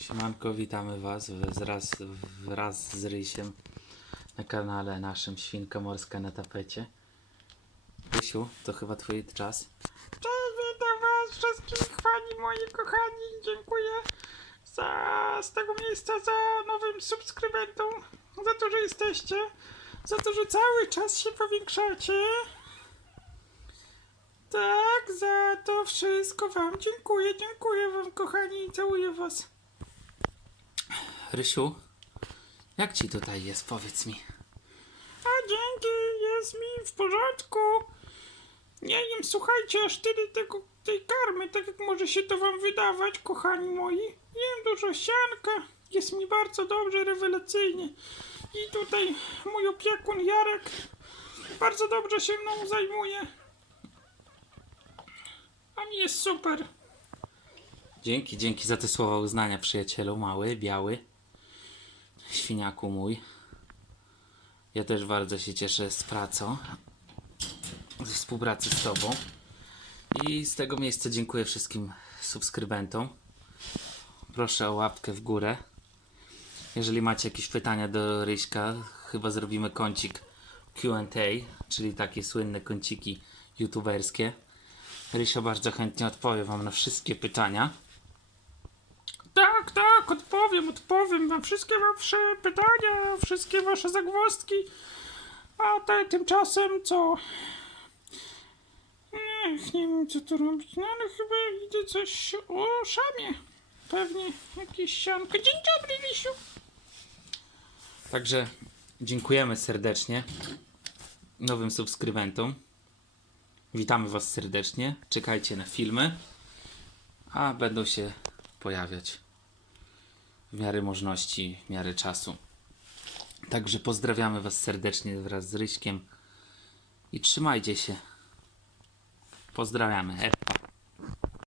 Siemanko, witamy Was wraz, wraz z Rysiem na kanale naszym Świnka Morska na tapecie. Rysiu, to chyba Twój czas. Cześć, witam was wszystkich fani moi kochani. Dziękuję za, z tego miejsca za nowym subskrybentom, za to, że jesteście, za to, że cały czas się powiększacie. Tak, za to wszystko wam dziękuję, dziękuję wam kochani i całuję was. Rysiu, jak Ci tutaj jest, powiedz mi. A dzięki, jest mi w porządku. Nie wiem, słuchajcie, aż tyle tego, tej karmy, tak jak może się to wam wydawać, kochani moi. Jem dużo sianka, jest mi bardzo dobrze, rewelacyjnie. I tutaj mój opiekun Jarek bardzo dobrze się mną zajmuje. A mi jest super. Dzięki, dzięki za te słowa uznania, przyjacielu, mały, biały, świniaku mój. Ja też bardzo się cieszę z pracą, ze współpracy z Tobą. I z tego miejsca dziękuję wszystkim subskrybentom. Proszę o łapkę w górę. Jeżeli macie jakieś pytania do Ryśka, chyba zrobimy kącik Q&A, czyli takie słynne kąciki youtuberskie. Rysio bardzo chętnie odpowie Wam na wszystkie pytania. Tak, tak, odpowiem, odpowiem na wszystkie wasze pytania, wszystkie wasze zagwozdki. A te tymczasem co? Ech, nie wiem co tu robić, no ale chyba idzie coś o szamie. Pewnie jakieś sianko. Dzień dobry, Lisiu. Także dziękujemy serdecznie nowym subskrybentom. Witamy Was serdecznie. Czekajcie na filmy, a będą się pojawiać w miarę możliwości, w miarę czasu. Także pozdrawiamy Was serdecznie wraz z Ryśkiem i trzymajcie się. Pozdrawiamy.